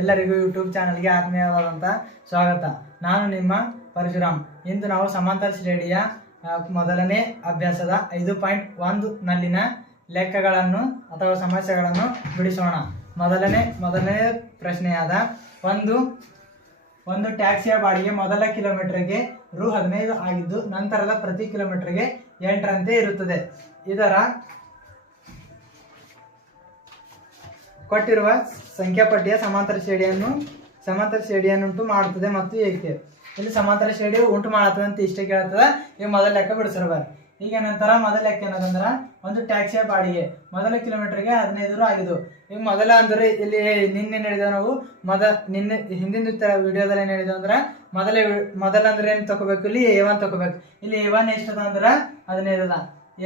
ಎಲ್ಲರಿಗೂ ಯೂಟ್ಯೂಬ್ ಚಾನಲ್ಗೆ ಆತ್ಮೀಯವಾದಂಥ ಸ್ವಾಗತ. ನಾನು ನಿಮ್ಮ ಪರಶುರಾಮ್. ಇಂದು ನಾವು ಸಮಾಂತರ ಶ್ರೇಣಿಯ ಮೊದಲನೇ ಅಭ್ಯಾಸದ ಐದು ಪಾಯಿಂಟ್ ಒಂದು ನಲ್ಲಿನ ಲೆಕ್ಕಗಳನ್ನು ಅಥವಾ ಸಮಸ್ಯೆಗಳನ್ನು ಬಿಡಿಸೋಣ. ಮೊದಲನೇ ಮೊದಲನೇ ಪ್ರಶ್ನೆಯಾದ ಒಂದು ಒಂದು ಟ್ಯಾಕ್ಸಿಯ ಬಾಡಿಗೆ ಮೊದಲ ಕಿಲೋಮೀಟರ್ಗೆ ರು ಹದಿನೈದು ಆಗಿದ್ದು ನಂತರದ ಪ್ರತಿ ಕಿಲೋಮೀಟರ್ಗೆ ಎಂಟರಂತೆ ಇರುತ್ತದೆ. ಇದರ ಕೊಟ್ಟಿರುವ ಸಂಖ್ಯಾಪಟ್ಟಿಯ ಸಮಾಂತರ ಶ್ರೇಣಿಯನ್ನು ಸಮಾಂತರ ಶ್ರೇಣಿಯನ್ನುಂಟು ಮಾಡುತ್ತದೆ ಮತ್ತು ಏಕೆ ಇಲ್ಲಿ ಸಮಾಂತರ ಶ್ರೇಣಿ ಉಂಟು ಮಾಡುತ್ತದೆ ಅಂತ ಇಷ್ಟೇ ಕೇಳ್ತದೆ. ಈಗ ಮೊದಲ ಲೆಕ್ಕ ಬಿಡಿಸಿರುವ ಈಗ ನಂತರ ಮೊದಲ ಲೆಕ್ಕ ಏನದಂದ್ರೆ ಒಂದು ಟ್ಯಾಕ್ಸಿಯ ಬಾಡಿಗೆ. ಮೊದಲ ಕಿಲೋಮೀಟರ್ಗೆ ಹದಿನೈದು ರೂ ಆಗಿದ್ದು. ಈಗ ಮೊದಲ ಅಂದ್ರೆ ಇಲ್ಲಿ ನಿನ್ನೆ ಹೇಳಿದ ನಾವು ಮೊದ ನಿನ್ನೆ ಹಿಂದಿನ ವಿಡಿಯೋದಲ್ಲಿ ಏನು ಹೇಳಿದ್ದು ಅಂದ್ರೆ ಮೊದಲ ಮೊದಲ ಅಂದ್ರೆ ಏನು ತಗೋಬೇಕು ಇಲ್ಲಿ ಎ ಒನ್ ತಗೋಬೇಕು ಇಲ್ಲಿ ಎ ಒನ್ ಎಷ್ಟದ ಅಂದ್ರೆ ಹದಿನೈದು ಅದ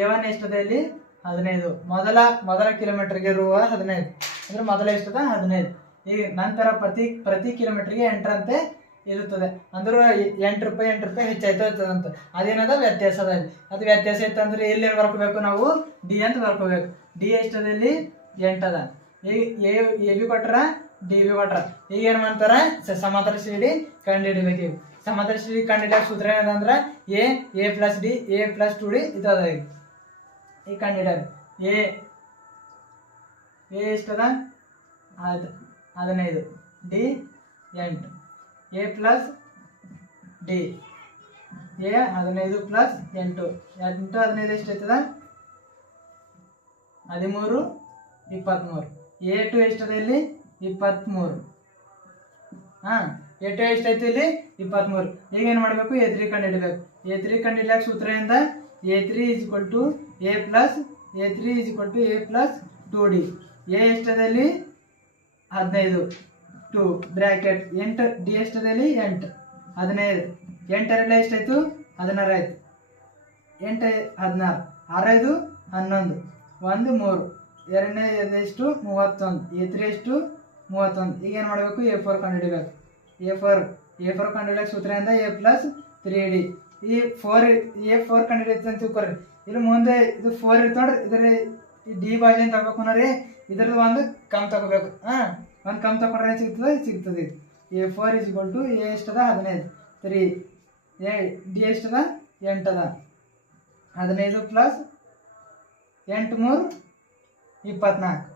ಎ ಒನ್ ಎಷ್ಟದ ಇಲ್ಲಿ? ಹದಿನೈದು. ಮೊದಲ ಮೊದಲ ಕಿಲೋಮೀಟರ್ಗೆ ರೂ ಹದಿನೈದು. ಅಂದ್ರೆ ಮೊದಲ ಎಷ್ಟದ? ಹದಿನೈದು. ಈಗ ನಂತರ ಪ್ರತಿ ಪ್ರತಿ ಕಿಲೋಮೀಟರ್ಗೆ ಎಂಟರಂತೆ ಇರುತ್ತದೆ. ಅಂದ್ರೆ ಎಂಟು ರೂಪಾಯಿ ಎಂಟು ರೂಪಾಯಿ ಹೆಚ್ಚಾಯ್ತು ಇರ್ತದಂತ ಅದೇನದ? ವ್ಯತ್ಯಾಸ ಅದ ಅದು ವ್ಯತ್ಯಾಸ ಇತ್ತು ಅಂದ್ರೆ ಎಲ್ಲಿ ಏನು ಬರ್ಕೋಬೇಕು ನಾವು? ಡಿ ಅಂತ ಬರ್ಕೋಬೇಕು ಡಿ ಎಷ್ಟದಲ್ಲಿ? ಎಂಟದ. ಈಗ ಎ ಎ ಬಿ ಕೊಟ್ರ? ಡಿ ಬಿ ಕೊಟ್ರ. ಈಗ ಏನು ಮಾಡ್ತಾರ? ಸ- ಶ್ರೀಡಿ ಶ್ರೇಣಿ ಕಂಡುಹಿಡಿಬೇಕು ಈಗ. ಸಮಾಂತರ ಶ್ರೇಣಿ ಕಂಡುಹಿಡಿಯೋ ಸೂತ್ರ ಏನಂದ್ರ A A plus D, A plus two D ಇದ್ದದ ಈಗ. ಈಗ ಕಂಡುಹಿಡಿಯೋದು ಎ ಎ ಎಷ್ಟದ ಹದ್ ಹದಿನೈದು ಡಿ ಎಂಟು. ಎ ಪ್ಲಸ್ ಡಿ ಎ ಹದಿನೈದು ಪ್ಲಸ್ ಎಂಟು. ಎಂಟು ಹದಿನೈದು ಎಷ್ಟು ಆಯ್ತದ? ಹದಿಮೂರು ಇಪ್ಪತ್ತ್ಮೂರು ಎ ಟು ಎಷ್ಟದ ಇಲ್ಲಿ? ಇಪ್ಪತ್ತ್ಮೂರು ಹಾಂ ಎ ಟು ಎಷ್ಟೈತಿ ಇಲ್ಲಿ? ಇಪ್ಪತ್ತ್ಮೂರು ಈಗ ಏನು ಮಾಡಬೇಕು? ಎ ತ್ರೀ ಕಂಡು ಹಿಡಬೇಕು. ಎ ತ್ರೀ ಕಂಡು ಹಿಡಿಯಕ್ಕೆ ಸೂತ್ರದಿಂದ A three is equal to A plus A three is equal to A plus two D A ಎಷ್ಟದಲ್ಲಿ? ಹದಿನೈದು. ಟು ಬ್ರ್ಯಾಕೆಟ್ ಎಂಟು. ಡಿ ಎಷ್ಟದಲ್ಲಿ? ಎಂಟು. ಹದಿನೈದು. ಎಂಟರಲ್ಲಿ ಎಷ್ಟಾಯ್ತು? ಹದಿನಾರು ಆಯ್ತು. ಎಂಟು, ಹದಿನಾರು. ಆರೈದು, ಹನ್ನೊಂದು. ಒಂದು, ಮೂರು. ಎರಡನೇ ಎಷ್ಟು? ಮೂವತ್ತೊಂದು. ಎ ತ್ರೀ ಎಷ್ಟು? ಮೂವತ್ತೊಂದು. ಈಗ ಏನು ಮಾಡಬೇಕು? ಎ ಫೋರ್ ಕಂಡುಹಿಡಿಬೇಕು. ಎ ಫೋರ್ ಎ ಫೋರ್ ಕಂಡುಹಿಡಿಯೋಕೆ ಸೂತ್ರದಿಂದ ಎ ಪ್ಲಸ್ ತ್ರೀ ಡಿ ಈ ಫೋರ್ ಎ ಫೋರ್ ಕಂಡುಹಿಡಿಯುತ್ತೆ ಅಂತ ತಿಳ್ಕೊರಿ ಇಲ್ಲಿ ಮುಂದೆ ಇದು ಫೋರ್ ಇರ್ತ ನೋಡ್ರಿ. ಇದ್ರ ಈ ಡಿ ಬಾಜಿ ಅಂತ ತಗೋಬೇಕು ನೋಡ್ರಿ. ಇದ್ರದ್ದು ಒಂದು ಕಮ್ ತಗೋಬೇಕು. ಹಾಂ, ಒಂದು ಕಮ್ ತಗೊಂಡ್ರೆ ಸಿಗ್ತದೆ ಸಿಗ್ತದೆ. A four is equal to a ಎಷ್ಟದ? ಹದಿನೈದು. ತ್ರೀ ಎ ಡಿ ಎಷ್ಟದ? ಎಂಟದ. ಹದಿನೈದು ಪ್ಲಸ್ ಎಂಟು ಮೂರು, ಇಪ್ಪತ್ನಾಲ್ಕು.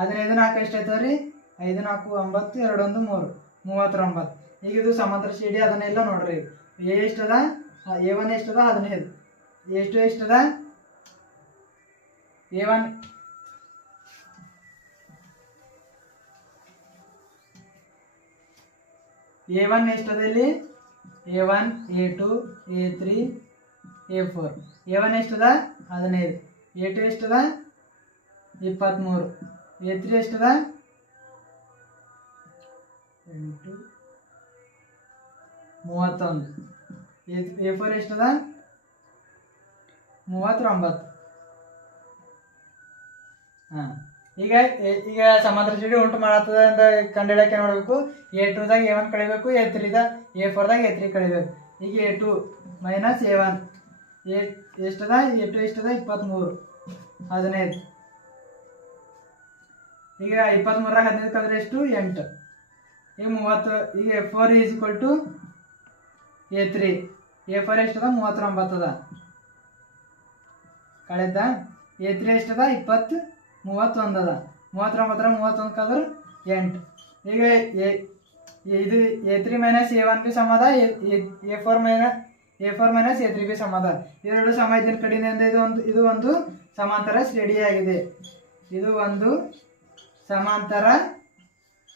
ಹದಿನೈದು ನಾಲ್ಕು ಎಷ್ಟಾಯ್ತವ ರೀ ಐದು ನಾಲ್ಕು ಒಂಬತ್ತು ಎರಡು ಒಂದು ಮೂರು. ಮೂವತ್ತೊಂಬತ್ತು. ಈಗ ಇದು ಸಮಾಂತರ ಸಿಡಿ ಅದನ್ನೆಲ್ಲ ನೋಡ್ರಿ. ಎ ಎಷ್ಟದ? ಎ ಒನ್ ಎಷ್ಟದ? ಹದಿನೈದು. ಎಷ್ಟು ಎಷ್ಟದ? ಎ ಒನ್ ಎ ಒನ್ ಎಷ್ಟದ ಇಲ್ಲಿ? A one A two A three A four A one ಎಷ್ಟದ? ಹದಿನೈದು. ಎ ಟು ಎಷ್ಟದ? ಇಪ್ಪತ್ತ್ಮೂರು ಎ ತ್ರೀ ಎಷ್ಟದ? ಎಂಟು. ಮೂವತ್ತೊಂದು. ಎ ಎ ಫೋರ್ ಎಷ್ಟದ? ಮೂವತ್ತೊಂಬತ್ತು. ಹಾಂ. ಈಗ ಈಗ ಸಮಾಂತರ ಜೋಡಿ ಉಂಟು ಮಾಡತ್ತದ ಅಂತ ಕಂಡಿಡಕ್ಕೆ ಏನು ಮಾಡಬೇಕು ಎ ಟೂದಾಗ ಎ ಒನ್ ಕಳಿಬೇಕು, ಎ ತ್ರೀದ ಎ ಫೋರ್ದಾಗ ಎ ತ್ರೀ ಕಳಿಬೇಕು. ಈಗ A two minus A one A ಎಷ್ಟದ A two ಎಷ್ಟದ ಇಪ್ಪತ್ತ್ಮೂರು ಹದಿನೈದು. ಈಗ ಇಪ್ಪತ್ತ್ಮೂರಾಗ ಹದಿನೈದು ಕಳೆದ್ರೆ ಎಷ್ಟು? ಎಂಟು. ಈಗ ಮೂವತ್ತು, ಈಗ A four is equal to A three A four ಎಷ್ಟದ ಮೂವತ್ತೊಂಬತ್ತದ ಕಳೆದ ಎ ತ್ರೀ ಎಷ್ಟದ? ಇಪ್ಪತ್ತು ಮೂವತ್ತೊಂದದ. ಮೂವತ್ತೊಂಬತ್ತರ ಮೂವತ್ತೊಂದು ಕದ್ರ ಎಂಟು. ಈಗ ಎ ಇದು A three minus A one B ಸಮದ, A four minus A four minus A three B ಸಮದ. ಎರಡು ಸಮ ಇದ್ದಿನ ಕಡೆಯಿಂದ ಇದು ಒಂದು ಇದು ಒಂದು ಸಮಾಂತರ ಶ್ರೇಣಿಯಾಗಿದೆ ಇದು ಒಂದು ಸಮಾಂತರ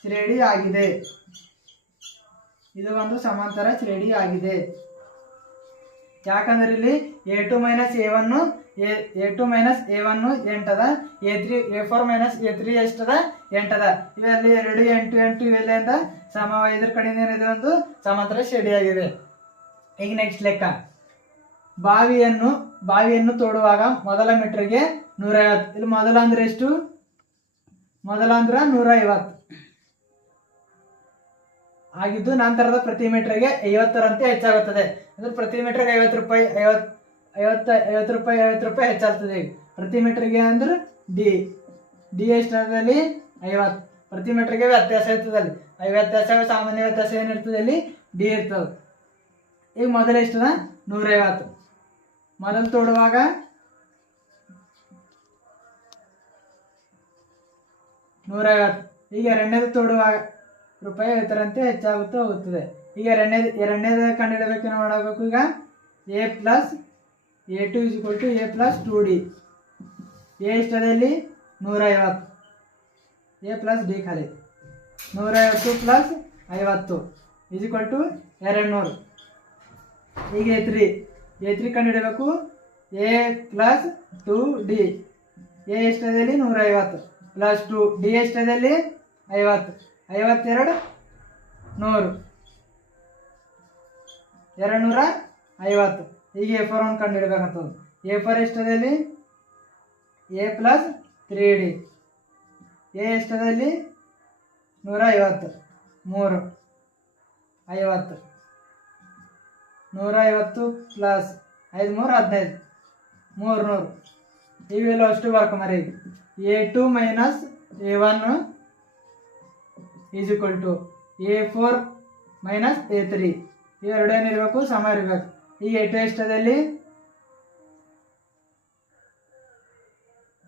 ಶ್ರೇಣಿ ಆಗಿದೆ. ಇದು ಒಂದು ಸಮಾಂತರ ಶ್ರೇಣಿ ಆಗಿದೆ. ಯಾಕಂದ್ರೆ ಇಲ್ಲಿ a two minus a one a two minus a one ಎಂಟದ, a three, a four minus a three ಎಷ್ಟದ? ಎಂಟದ. ಇವೆಲ್ಲಿ ಎರಡು, ಎಂಟು ಎಂಟು ಇವೆಲ್ಲಿಂದ ಸಮ ಇದ್ರ ಕಡೆಯಿಂದ ಏನಿದೆ ಒಂದು? ಸಮಾಂತರ ಆಗಿದೆ ಈಗ ನೆಕ್ಸ್ಟ್ ಲೆಕ್ಕ. ಬಾವಿಯನ್ನು ಬಾವಿಯನ್ನು ತೋಡುವಾಗ ಮೊದಲ ಮೀಟರ್ಗೆ ನೂರೈವತ್ತು. ಇಲ್ಲಿ ಮೊದಲ ಅಂದ್ರೆ ಎಷ್ಟು? ಮೊದಲ ಅಂದ್ರ ನೂರ ಐವತ್ತು ಆಗಿದ್ದು ನಂತರದ ಪ್ರತಿ ಮೀಟರ್ಗೆ ಐವತ್ತರಂತೆ ಹೆಚ್ಚಾಗುತ್ತದೆ. ಅಂದ್ರೆ ಪ್ರತಿ ಮೀಟರ್ಗೆ ಐವತ್ತು ರೂಪಾಯಿ, ಐವತ್ತು ಐವತ್ತು ಐವತ್ತು ರೂಪಾಯಿ ಐವತ್ತು ರೂಪಾಯಿ ಹೆಚ್ಚಾಗ್ತದೆ. ಈಗ ಪ್ರತಿ ಮೀಟರ್ಗೆ ಅಂದ್ರೆ ಡಿ ಡಿ ಎಷ್ಟಲ್ಲಿ ಐವತ್ತು. ಪ್ರತಿ ಮೀಟರ್ಗೆ ವ್ಯತ್ಯಾಸ ಇರ್ತದೆ ಅಲ್ಲಿ. ಐ ವ್ಯತ್ಯಾಸ ಸಾಮಾನ್ಯ ವ್ಯತ್ಯಾಸ ಏನಿರ್ತದೆ ಅಲ್ಲಿ? ಡಿ ಇರ್ತದೆ. ಈಗ ಮೊದಲು ಎಷ್ಟದ? ನೂರೈವತ್ತು. ಮೊದಲು ತೋಡುವಾಗ? ನೂರೈವತ್ತು. ಈಗ ಎರಡನೇದು ತೋಡುವಾಗ? ರೂಪಾಯಿ ಇತರಂತೆ ಹೆಚ್ಚಾಗುತ್ತಾ ಹೋಗುತ್ತದೆ. ಈಗ ಎರಡನೇದು ಎರಡನೇದು ಕಂಡುಹಿಡಬೇಕು ಮಾಡಬೇಕು ಈಗ? A plus A two is two A plus two D A ಇಷ್ಟದಲ್ಲಿ ನೂರೈವತ್ತು. ಎ ಪ್ಲಸ್ ಡಿ ಖಾಲಿ. ನೂರೈವತ್ತು ಪ್ಲಸ್ ಐವತ್ತು ಇಸ್ ಟು ಎರಡು ನೂರು ಈಗ A three A three ಕಂಡುಹಿಡಬೇಕು a plus two d a ಎಷ್ಟದಲ್ಲಿ ನೂರೈವತ್ತು. ಪ್ಲಸ್ ಟು ಡಿ ಎಷ್ಟದಲ್ಲಿ ಐವತ್ತು. ಐವತ್ತೆರಡು, ನೂರು. ಎರಡು ನೂರ ಐವತ್ತು. ಈಗ ಎ ಫೋರ್ ಒಂದು ಕಂಡುಹಿಡಬೇಕಂತದ್ದು A four ಎಷ್ಟದಲ್ಲಿ a plus three d a ಎಷ್ಟದಲ್ಲಿ ನೂರ ಐವತ್ತು. ಮೂರು. ಐವತ್ತು. ನೂರ ಐವತ್ತು ಪ್ಲಸ್ ಐದು, ಮೂರು, ಹದಿನೈದು. ಮೂರು, ನೂರು. ಇವೆಲ್ಲ ಅಷ್ಟು ಬರ್ಕೊಂಬರಿ a two minus a one is equal to a four minus a three ಇವೆರಡೇನಿರ್ಬೇಕು? ಸಮ ಇರಬೇಕು. ಟು ಎಷ್ಟದಲ್ಲಿ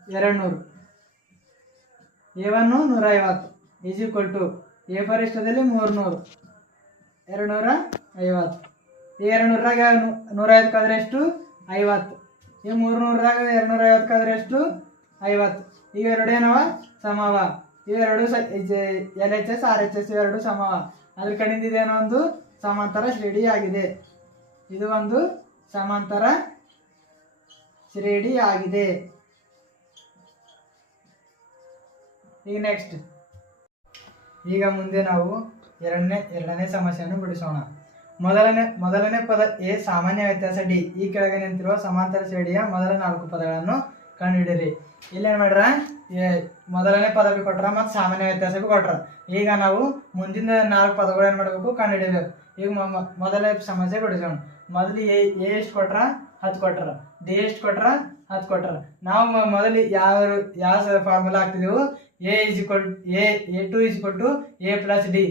ಎರಡು ನೂರು ಎ ಒನ್ನು ನೂರ ಐವತ್ತು. Is equal to a four ಎಷ್ಟದಲ್ಲಿ ಮೂರುನೂರು. ಎರಡು ನೂರ ಐವತ್ತು. ಈ ಎರಡು ನೂರಾಗ ಎಷ್ಟು? ಐವತ್ತು. ಈ ಮೂರು ನೂರಾಗ ಎರಡು ನೂರ ಎಷ್ಟು? ಐವತ್ತು. ಈಗ ಎರಡು ಏನವ? ಸಮವ. ಇವೆರಡು ಸ L H S R H S ಇವೆರಡು ಸಮವ. ಅದ್ರ ಕಡಿಂದ ಇದೇನೋ ಒಂದು ಸಮಾಂತರ ಶ್ರೇಣಿ ಆಗಿದೆ ಇದು ಒಂದು ಸಮಾಂತರ ಶ್ರೇಣಿ ಆಗಿದೆ. ಈಗ ನೆಕ್ಸ್ಟ್ ಈಗ ಮುಂದೆ ನಾವು ಎರಡನೇ ಎರಡನೇ ಸಮಸ್ಯೆಯನ್ನು ಬಿಡಿಸೋಣ. ಮೊದಲನೇ ಮೊದಲನೇ ಪದ ಎ, ಸಾಮಾನ್ಯ ವ್ಯತ್ಯಾಸ ಡಿ. ಈ ಕೆಳಗೆ ನಿಂತಿರುವ ಸಮಾಂತರ ಶ್ರೇಣಿಯ ಮೊದಲ ನಾಲ್ಕು ಪದಗಳನ್ನು ಕಂಡುಹಿಡಿರಿ ಇಲ್ಲೇನು ಮಾಡ್ರ? ಎ, ಮೊದಲನೇ ಪದ ಬಿ ಕೊಟ್ರ ಮತ್ತು ಸಾಮಾನ್ಯ ವ್ಯತ್ಯಾಸ ಬಿ ಕೊಟ್ರ? ಈಗ ನಾವು ಮುಂದಿನ ನಾಲ್ಕು ಪದಗಳು ಏನು ಮಾಡಬೇಕು? ಕಂಡುಹಿಡಿಬೇಕು ಈಗ ಮೊದಲ ಸಮಸ್ಯೆ ಬಿಡಿಸೋಣ ಮೊದಲು ಎ ಎಷ್ಟು ಕೊಟ್ರ? ಹತ್ತು ಕೊಟ್ರ. ಡಿ ಎಷ್ಟು ಕೊಟ್ರ? ಹತ್ತು ಕೊಟ್ರ. ನಾವು ಮೊದಲು ಯಾವ ಯಾವ formula ಹಾಕ್ತಿದ್ದೆವು a is equal a a two is equal to a plus d.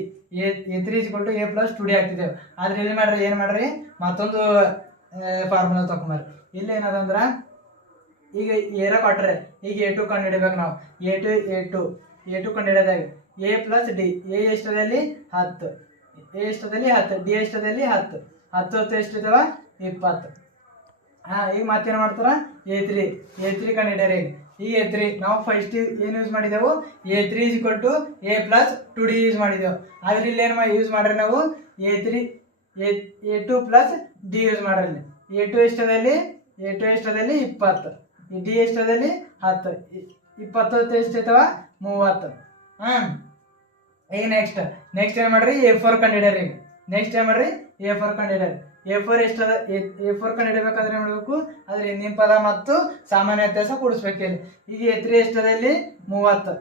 A a three is equal to a plus two d ಹಾಕ್ತಿದ್ದೆವು ಆದ್ರೆ ಇಲ್ಲಿ ಮಾಡ್ರಿ, ಏನು ಮಾಡ್ರಿ? ಮತ್ತೊಂದು ಫಾರ್ಮುಲಾ ತಗೊಂಬರ್ರಿ. ಇಲ್ಲಿ ಏನದಂದ್ರೆ ಈಗ ಏರ ಕೊಟ್ರೆ, ಈಗ ಎ ಟು ಕಂಡು ಹಿಡಿಬೇಕು ನಾವು. A two a two. A two ಕಂಡು ಹಿಡಿಯೋದಾಗ ಎ ಪ್ಲಸ್ ಡಿ. ಎ ಎಷ್ಟದಲ್ಲಿ ಹತ್ತು. ಎ ಎಷ್ಟದಲ್ಲಿ ಹತ್ತು? ಡಿ ಎಷ್ಟದಲ್ಲಿ ಹತ್ತು? ಹತ್ತು ಹತ್ತು ಎಷ್ಟಿದಾವ? ಇಪ್ಪತ್ತು. ಹಾ, ಈಗ ಮತ್ತೇನು ಮಾಡ್ತಾರ? ಎ ತ್ರೀ ಎ ತ್ರೀ ಕಂಡಿಡಿಯರಿ ಈ ಎ ತ್ರೀ ನಾವು ಫಸ್ಟ್ ಏನು ಯೂಸ್ ಮಾಡಿದೆವು? A three is equal to a plus two d use ಮಾಡಿದೆವು. ಆದ್ರೆ ಇಲ್ಲಿ ಏನು ಯೂಸ್ ಮಾಡ್ರಿ ನಾವು? A three a two plus d use ಮಾಡ್ರಲ್ಲಿ A two ಎಷ್ಟದಲ್ಲಿ ಎ ಟು ಎಷ್ಟದಲ್ಲಿ ಇಪ್ಪತ್ತು. ಡಿ ಎಷ್ಟದಲ್ಲಿ ಹತ್ತು. ಇಪ್ಪತ್ತು ಹೊತ್ತು ಎಷ್ಟೈತವ ಮೂವತ್ತು. ಹಾಂ ಈಗ ನೆಕ್ಸ್ಟ್ ನೆಕ್ಸ್ಟ್ ಏನು ಮಾಡ್ರಿ? ಎ ಫೋರ್ ಕಂಡು ನೆಕ್ಸ್ಟ್ ಏನು ಮಾಡ್ರಿ? ಎ ಫೋರ್ ಕಂಡಿಡ್ಯಾರಿ ಎ ಫೋರ್ ಎಷ್ಟದ ಎ ಫೋರ್ ಕಂಡಿಡ್ಬೇಕಾದ್ರೆ ಏನು ಮಾಡಬೇಕು? ಅದ್ರ ಹಿಂದಿನ ಪದ ಮತ್ತು ಸಾಮಾನ್ಯ ವ್ಯತ್ಯಾಸ ಕೂಡಿಸ್ಬೇಕು ಇಲ್ಲಿ. ಈಗ ಎ ತ್ರೀ ಎಷ್ಟದಲ್ಲಿ ಮೂವತ್ತು.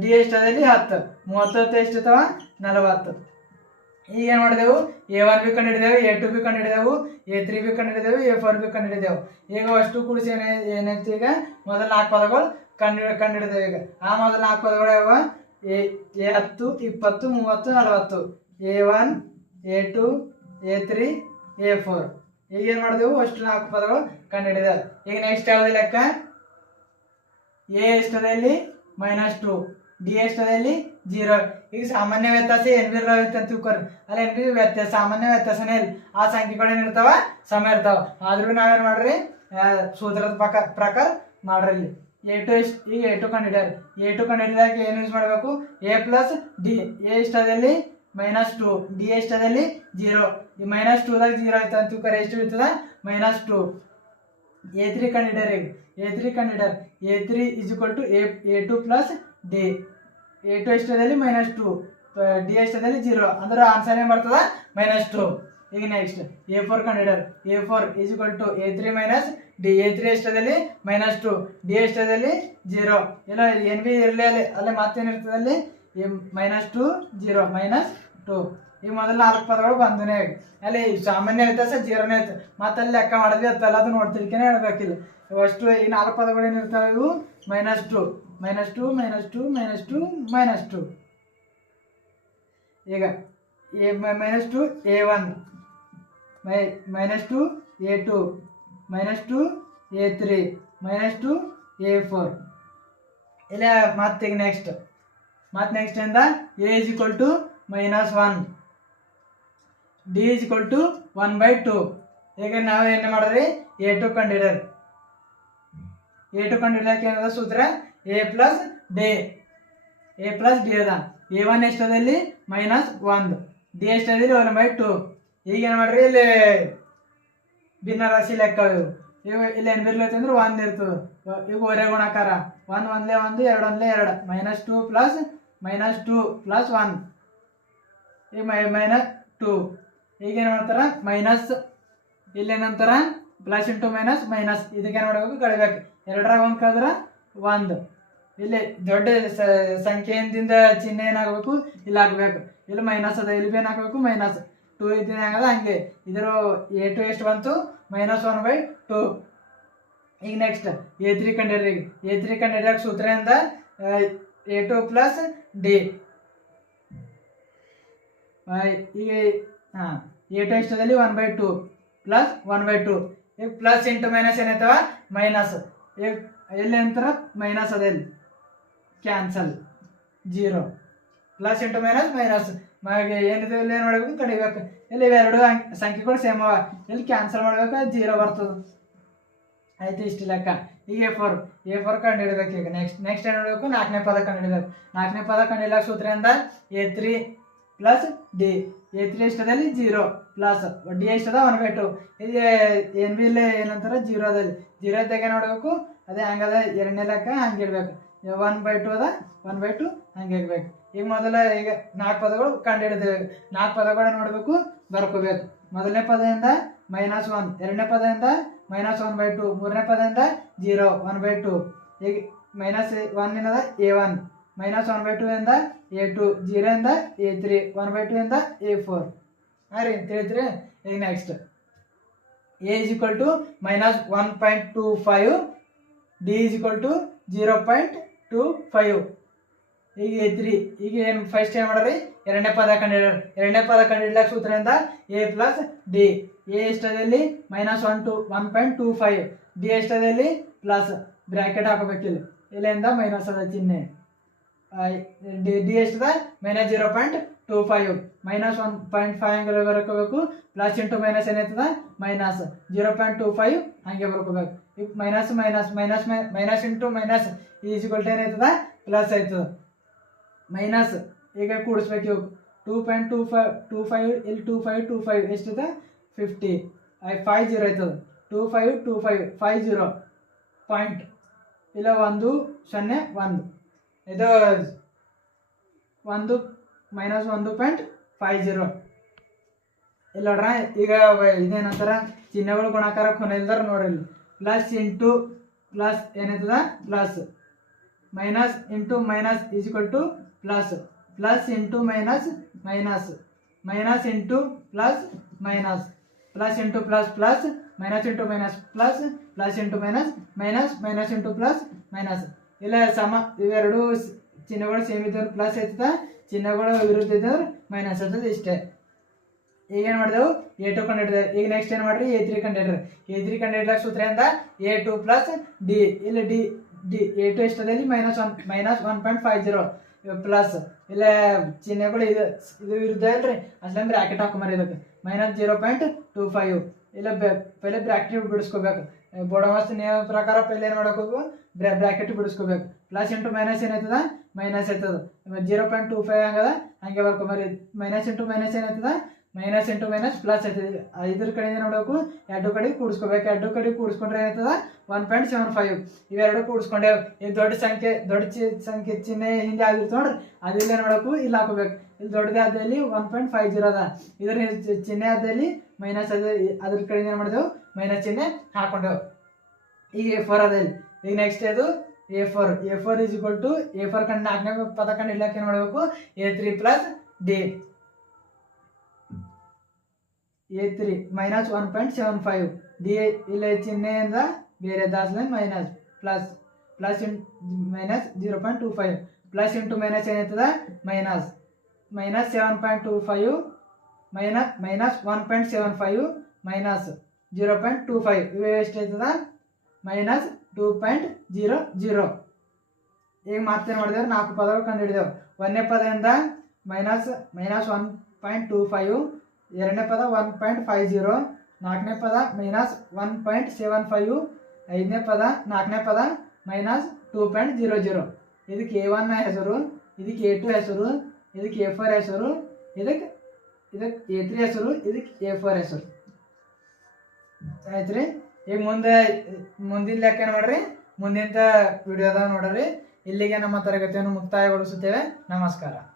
ಡಿ ಎಷ್ಟದಲ್ಲಿ ಹತ್ತು. ಮೂವತ್ತು ಎಷ್ಟು ಅಥವಾ ನಲವತ್ತು. ಈಗ ಏನು ಮಾಡಿದೆವು? ಎ ಒನ್ ಬಿ ಕಂಡು ಹಿಡಿದೆವು ಎ ಟು ಬಿ ಕಂಡು ಹಿಡಿದೆವು ಎ ತ್ರೀ ಬಿ ಕಂಡು ಹಿಡಿದೆವು ಎ ಫೋರ್ ಬಿ ಕಂಡು ಹಿಡಿದೆವು. ಈಗ ಅಷ್ಟು ಕೂಡಿಸಿ ಏನೇ ಏನಾಯ್ತು ಈಗ? ಮೊದಲ ನಾಲ್ಕು ಪದಗಳು ಕಂಡು ಕಂಡು ಹಿಡಿದೆವು ಈಗ. ಆ ಮೊದಲ ನಾಲ್ಕು ಪದಗಳು ಯಾವ ಎ ಎ ಹತ್ತು, ಇಪ್ಪತ್ತು, ಮೂವತ್ತು, ನಲವತ್ತು. A one, a two, a three, a four. ಈಗ ಏನು ಮಾಡಿದೆವು? ಅಷ್ಟು ನಾಲ್ಕು ಪದಗಳು ಕಂಡು ಹಿಡಿದೆವು ಈಗ ನೆಕ್ಸ್ಟ್ ಯಾವ್ದು ಲೆಕ್ಕ? ಎ ಎಷ್ಟದಲ್ಲಿ ಮೈನಸ್ ಟು ಡಿ ಎಷ್ಟದಲ್ಲಿ ಜೀರೋ ಈಗ ಸಾಮಾನ್ಯ ವ್ಯತ್ಯಾಸ ಏನ್ ಬಿ ಅಂತ ತಿಳ್ಕೊರಿ. ಅಲ್ಲ, ಎನ್ ಬಿ ವ್ಯತ್ಯಾಸ ಸಾಮಾನ್ಯ ವ್ಯತ್ಯಾಸನೇ ಇಲ್ಲಿ. ಆ ಸಂಖ್ಯೆಗಳು ಏನಿರ್ತಾವ ಸಮ ಇರ್ತಾವ. ಆದ್ರೂ ನಾವೇನು ಮಾಡ್ರಿ? ಸೂತ್ರದ ಪ್ರಕಾರ ಪ್ರಕಾರ ಮಾಡ್ರಿ ಇಲ್ಲಿ. ಎ ಟು ಎಷ್ಟು ಈಗ ಎ ಟು ಕಂಡಿಡ್ಯಾರ ಎ ಟು ಕಂಡಿಡಿದಾಗ ಏನು ಯೂಸ್ ಮಾಡಬೇಕು? ಎ ಪ್ಲಸ್ ಡಿ ಎ ಇಷ್ಟದಲ್ಲಿ ಮೈನಸ್ ಟು ಡಿ ಎಷ್ಟದಲ್ಲಿ ಜೀರೋ ಈ ಮೈನಸ್ ಟೂದಾಗ ಜೀರೋ ಆಯ್ತು ಅಂತ ಕರೆ ಎಷ್ಟು ಇರ್ತದ ಮೈನಸ್ ಟು ಎ ತ್ರೀ ಕಂಡಿಡರ್ ಈಗ. A three ಕಂಡಿಡರ್ a three is equal to a a two plus d a two ಎಷ್ಟದಲ್ಲಿ minus two D ಎಷ್ಟದಲ್ಲಿ ಜೀರೋ ಅಂದ್ರೆ ಆನ್ಸರ್ ಏನು ಬರ್ತದ? ಮೈನಸ್ ಟು ಈಗ next A four ಕಂಡಿಡರ್ a four is equal to a three minus d a three ಎಷ್ಟದಲ್ಲಿ minus two D ಎಷ್ಟದಲ್ಲಿ zero ಇಲ್ಲ N B ಇರಲಿ ಅಲ್ಲಿ, ಅಲ್ಲೇ ಮತ್ತೇನಿರ್ತದೆ ಅಲ್ಲಿ? Minus two zero minus two ಈ ಮೊದಲ ನಾಲ್ಕು ಪದಗಳು ಬಂದನೇ ಅಲ್ಲಿ ಸಾಮಾನ್ಯ ವ್ಯತ್ಯಾಸ ಜೀರೋನೇ ಇತ್ತು ಮತ್ತೆ ಅಲ್ಲಿ ಲೆಕ್ಕ ಮಾಡಿದ್ವಿ ಅತ್ತಲ್ಲ ಅದು ನೋಡ್ತಿರ್ಕೇನೆ ಹೇಳ್ಬೇಕಿಲ್ಲ. ಅಷ್ಟು ಈ ನಾಲ್ಕು ಪದಗಳು ಏನಿರ್ತಾವೆ ಇವು? Minus two minus two minus two minus two minus two ಈಗ a minus two a one my minus two a two minus two a three minus two a four ಇಲ್ಲ ಮತ್ತೆ ನೆಕ್ಸ್ಟ್ ಮತ್ತೆ ನೆಕ್ಸ್ಟ್ ಎಂದ a is equal to minus one d is equal to one by two ಈಗ ನಾವು ಏನು ಮಾಡಿದ್ರಿ A two ಕಂಡಿಡರ್ A two ಕಂಡಿಡ್ಲಕ್ಕೆ ಏನದ ಸೂತ್ರ? A plus d a plus d ಅದ. ಎ ಒನ್ ಎಷ್ಟದಲ್ಲಿ ಮೈನಸ್ ಒಂದು ಡಿ ಎಷ್ಟದಲ್ಲಿ ಒನ್ ಬೈ ಟು ಈಗ ಏನು ಮಾಡ್ರಿ? ಇಲ್ಲಿ ಭಿನ್ನ ರಾಶಿ ಲೆಕ್ಕ ಇವು ಇಲ್ಲಿ ಏನು ಬಿರ್ಲೈತೆ ಅಂದ್ರೆ ಒಂದು ಇರ್ತದೆ. ಈಗ ಒರೆ ಗುಣಾಕಾರ. ಒಂದು ಒಂದ್ಲೆ ಒಂದು, ಎರಡು ಒಂದ್ಲೆ ಎರಡು. Minus two plus minus two plus one ಈಗ ಮೈ ಮೈನಸ್ ಟು ಈಗ ಏನು ಮಾಡ್ತಾರ? ಮೈನಸ್ ಇಲ್ಲೇನಂತಾರ ಪ್ಲಸ್ ಇಂಟು ಮೈನಸ್ ಮೈನಸ್ ಇದಕ್ಕೇನು ಮಾಡಬೇಕು? ಕಳಿಬೇಕು. ಎರಡರಾಗ ಒಂದು ಕಳೆದ್ರೆ ಒಂದು. ಇಲ್ಲಿ ದೊಡ್ಡ ಸಂಖ್ಯೆಯಿಂದ ಚಿಹ್ನೆ ಏನಾಗಬೇಕು ಇಲ್ಲಿ ಹಾಕ್ಬೇಕು ಇಲ್ಲಿ ಮೈನಸ್ ಅದ, ಇಲ್ಲಿ ಬಿ ಏನು ಮೈನಸ್ ಟು ಇದ್ದೀನಿ ಆಗದ ಹಂಗೆ ಇದ್ರ ಎ ಟು ಎಷ್ಟು ಬಂತು ಮೈನಸ್ ಒನ್ ಬೈ ಟು ಈಗ ನೆಕ್ಸ್ಟ್ ಎ ತ್ರೀ ಕಂಡಿಡ್ರಿ ಎ ತ್ರೀ ಕಂಡಿಡ್ಯಾಕ ಸೂತ್ರದಿಂದ ಎ ಟು ಪ್ಲಸ್ ಡಿ ಈಗ ಹಾಂ A two ಎಷ್ಟದಲ್ಲಿ one by two plus one by two ಈಗ ಪ್ಲಸ್ ಇಂಟು ಮೈನಸ್ ಏನಾಯ್ತವ ಮೈನಸ್ ಈಗ ಎಲ್ಲಿ ಅಂತಾರ ಮೈನಸ್ ಅದ ಇಲ್ಲಿ cancel zero plus into minus minus ಹಾಗೆ ಏನಿದೆ ಇಲ್ಲಿ ಏನು ಮಾಡಬೇಕು? ಕಡಿಬೇಕು ಇಲ್ಲಿ ಇವೆರಡು ಸಂಖ್ಯೆಗಳು ಸೇಮ್ ಅವ. ಇಲ್ಲಿ ಕ್ಯಾನ್ಸಲ್ ಮಾಡ್ಬೇಕು? ಜೀರೋ ಬರ್ತದೆ. ಆಯ್ತು ಇಷ್ಟು ಲೆಕ್ಕ ಈಗ ಎ ಫೋರ್ ಎ ಫೋರ್ ಕಂಡುಹಿಡ್ಬೇಕು ಈಗ. ನೆಕ್ಸ್ಟ್ ನೆಕ್ಸ್ಟ್ ಏನು ಮಾಡಬೇಕು? ನಾಲ್ಕನೇ ಪದ ಕಂಡುಹಿಡ್ಬೇಕು ನಾಲ್ಕನೇ ಪದ ಕಂಡುಹಿಡ್ಲಕ್ಕೆ ಸೂತ್ರದಿಂದ a three plus d a three ಇಷ್ಟದಲ್ಲಿ zero plus D ಎಷ್ಟದ? ಒನ್ ಬೈ ಟು ಇಲ್ಲಿ ಏನು ಬಿ ಇಲ್ಲಿ ಏನಂತಾರೆ? ಜೀರೋದಲ್ಲಿ ಜೀರೋ ಇದ್ದಾಗ ಏನು ಮಾಡಬೇಕು? ಅದೇ ಹಂಗದ ಎರಡನೇ ಲೆಕ್ಕ ಹಂಗೆ ಇಡ್ಬೇಕು. ಒನ್ ಬೈ ಟು ಅದ? ಒನ್ ಬೈ ಟು ಹಂಗೆ ಇರ್ಬೇಕು ಈಗ ಮೊದಲ ಈಗ ನಾಲ್ಕು ಪದಗಳು ಕಂಡುಹಿಡಿದೇವೆ. ನಾಲ್ಕು ಪದಗಳ ನೋಡಬೇಕು, ಬರ್ಕೋಬೇಕು. ಮೊದಲನೇ ಪದದಿಂದ ಮೈನಸ್ ಒನ್ ಎರಡನೇ ಪದದಿಂದ ಮೈನಸ್ ಒನ್ ಬೈ ಟು ಮೂರನೇ ಪದದಿಂದ ಜೀರೋ ಒನ್ ಬೈ ಟು ಈಗ ಮೈನಸ್ ಒನ್ ಏನದ a one minus one by two ಇಂದ ಎ ಟು ಜೀರೋ ಇಂದ a three one by two ಇಂದ ಎ ಫೋರ್ ಹಾಂ ರೀ ತಿಳಿತ್ರಿ ಈಗ next a is equal to minus one point two five d is equal to zero point two five ಈಗ ಎದ್ರಿ, ಈಗ ಏನು ಫಸ್ಟ್ ಏನು ಮಾಡ್ರಿ? ಎರಡನೇ ಪದ ಕಂಡಿಡ ಎರಡನೇ ಪದ ಕಂಡಿಡ್ಲಕ್ಕೆ ಸೂತ್ರದಿಂದ A plus D A ಎಷ್ಟದಲ್ಲಿ? Minus one two one point two five d ಎಷ್ಟದಲ್ಲಿ? Plus bracket ಹಾಕೋಬೇಕಿಲ್ಲ ಇಲ್ಲಿಂದ ಮೈನಸ್ ಅದ ಚಿಹ್ನೆ. D D ಎಷ್ಟದ? Minus zero point two five minus one point five ಹಂಗೆ ಬರ್ಕೋಬೇಕು. Plus into minus ಏನಾಯ್ತದ minus zero point two five ಹಂಗೆ ಬರ್ಕೋಬೇಕು. Minus minus minus minus into minus equal ಏನಾಯ್ತದ plus ಆಯ್ತದ. Minus ಈಗ ಕೂಡಿಸ್ಬೇಕು ಇವಾಗ. Two point two five two five ಇಲ್ಲಿ two five two five ಎಷ್ಟಿದೆ? Fifty five zero ಆಯ್ತದ. Two five two five five zero point ಇಲ್ಲ ಒಂದು, ಸೊನ್ನೆ, ಒಂದು. ಇದು ಒಂದು ಮೈನಸ್ ಒಂದು ಪಾಯಿಂಟ್ ಫೈವ್ ಜೀರೋ ಇಲ್ಲ ನೋಡ್ರ, ಈಗ ಇದೇನಂತಾರ? ಚಿಹ್ನೆಗಳು ಗುಣಾಕಾರ ಕೊನೆಲ್ದಾರ ನೋಡ್ರಿ plus into plus ಏನಾಯ್ತದ plus minus into minus is to plus plus into minus minus minus into plus minus plus into plus plus minus into minus plus plus into minus minus minus into plus minus ಇಲ್ಲ, ಸಮ. ಇವೆರಡು ಚಿಹ್ನೆಗಳು same ಇದ್ದವ್ರು plus ಐತದ ಚಿಹ್ನೆಗಳು ವಿರುದ್ಧ ಇದ್ದವ್ರು minus ಆಗ್ತದೆ ಇಷ್ಟೇ. ಈಗ ಏನು ಮಾಡಿದೆವು? ಎ ಟು ಕಂಡು ಈಗ ನೆಕ್ಸ್ಟ್ ಏನು ಮಾಡ್ರಿ? ಎ ತ್ರೀ ಕಂಡು ಹಿಡ್ರಿ ಎ ತ್ರೀ ಕಂಡು ಹಿಡ್ಲಕ್ಕೆ ಸೂತ್ರದಿಂದ ಎ ಟು ಪ್ಲಸ್ ಡಿ ಇಲ್ಲಿ D D A two ಎಷ್ಟದಲ್ಲಿ minus one minus one point five zero plus ಇಲ್ಲ ಚಿಹ್ನೆಗಳು ಇದು ಇದು ವಿರುದ್ಧ ಇಲ್ರಿ? ಅಷ್ಟೇ ಬ್ರ್ಯಾಕೆಟ್ ಹಾಕೊಂಬರಿ ಇದಕ್ಕೆ minus zero point two five ಇಲ್ಲ ಪೆಲೆ ಬ್ರ್ಯಾಕೆಟ್ ಬಿಡಿಸ್ಕೋಬೇಕು. ಬೋಡವಾಸ್ ನಿಯಮ ಪ್ರಕಾರ ಪೆಹ್ಲೆ ಏನು ಮಾಡಬೇಕು ಬ್ರ್ಯಾಕೆಟ್ ಬಿಡಿಸ್ಕೋಬೇಕು. ಪ್ಲಸ್ ಇಂಟು ಮೈನಸ್ ಏನಾಯ್ತದ? ಮೈನಸ್ ಆಯ್ತದ. ಜೀರೋ ಪಾಯಿಂಟ್ ಟೂ ಫೈವ್ ಹಂಗದ? ಹಂಗೆ ಬರ್ಕೊಂಬರಿ ಮೈನಸ್ ಇಂಟು ಮೈನಸ್ ಏನಾಯ್ತದ? ಮೈನಸ್ ಇಂಟು ಮೈನಸ್ ಪ್ಲಸ್ ಐತಿ ಐದರ ಕಡೆಯಿಂದ ನೋಡಬೇಕು ಎರಡು ಕಡೆ ಕೂಡಿಸ್ಕೋಬೇಕು. ಎರಡು ಕಡೆ ಕೂಡಿಸ್ಕೊಂಡ್ರೆ ಏನಾಯ್ತದ ಒನ್ ಪಾಯಿಂಟ್ ಸೆವೆನ್ ಫೈವ್ ಇವೆರಡು ಕೂಡಿಸ್ಕೊಂಡೇವು ಈ ದೊಡ್ಡ ಸಂಖ್ಯೆ, ದೊಡ್ಡ ಚಿ, ಸಂಖ್ಯೆ ಚಿಹ್ನೆ ಹಿಂದೆ ಆಗಿತ್ತು ನೋಡ್ರಿ. ಅದಿಲ್ಲ ನೋಡಬೇಕು ಇಲ್ಲಿ ಹಾಕೋಬೇಕು. ಇಲ್ಲಿ ದೊಡ್ಡದೇ ಆದಲ್ಲಿ ಒನ್ ಪಾಯಿಂಟ್ ಫೈವ್ ಜೀರೋ ಅದ. ಇದರ ಚಿಹ್ನೆ ಆದಲ್ಲಿ ಮೈನಸ್ ಅದ, ಅದ್ರ ಕಡೆಯಿಂದ ಏನು ಮಾಡಿದೆವು? ಮೈನಸ್ ಚಿಹ್ನೆ ಹಾಕೊಂಡೆವು. ಈಗ ಎ ಫೋರ್ ಅದಲ್ಲಿ ಈಗ ನೆಕ್ಸ್ಟ್ ಅದು a four a four is equal to a four ಕಂಡು ನಾಲ್ಕನೇ ಪದ ಕಂಡು ಇಡ್ಲಕ್ಕೆ ಏನು ಮಾಡಬೇಕು? A three plus d a three minus one point seven five d ಇಲ್ಲ ಚಿಹ್ನೆಯಿಂದ ಬೇರೆ ದಾಸ್ಲೆ minus plus plus in minus zero point two five plus into minus ಏನಾಯ್ತದ minus minus seven point two five minus minus one point seven five minus zero point two five ಇವು ಎಷ್ಟಾಯ್ತದ minus two point zero zero ಈಗ ಮತ್ತೆ ನೋಡಿದ್ರೆ ನಾಲ್ಕು ಪದಗಳು ಕಂಡು ಹಿಡಿದೆವು ಒಂದನೇ ಪದದಿಂದ minus minus one point two five ಎರಡನೇ ಪದ ಒನ್ ಪಾಯಿಂಟ್ ಫೈವ್ ಜೀರೋ ನಾಲ್ಕನೇ ಪದ minus one point seven five ಐದನೇ ಪದ, ನಾಲ್ಕನೇ ಪದ minus two point zero zero ಇದಕ್ಕೆ ಎ ಒನ್ ಹೆಸರು, ಇದಕ್ಕೆ ಎ ಟು ಹೆಸರು, ಇದಕ್ಕೆ ಎ ಫೋರ್ ಹೆಸರು, ಇದಕ್ಕೆ ಇದಕ್ಕೆ ಎ ತ್ರೀ ಹೆಸರು, ಇದಕ್ಕೆ ಎ ಫೋರ್ ಹೆಸರು. ಆಯ್ತು ರೀ ಈಗ ಮುಂದೆ, ಮುಂದಿನ ಲೆಕ್ಕ ನೋಡ್ರಿ ಮುಂದಿನ ವಿಡಿಯೋದಾಗ ನೋಡ್ರಿ. ಇಲ್ಲಿಗೆ ನಮ್ಮ ತರಗತಿಯನ್ನು ಮುಕ್ತಾಯಗೊಳಿಸುತ್ತೇವೆ. ನಮಸ್ಕಾರ.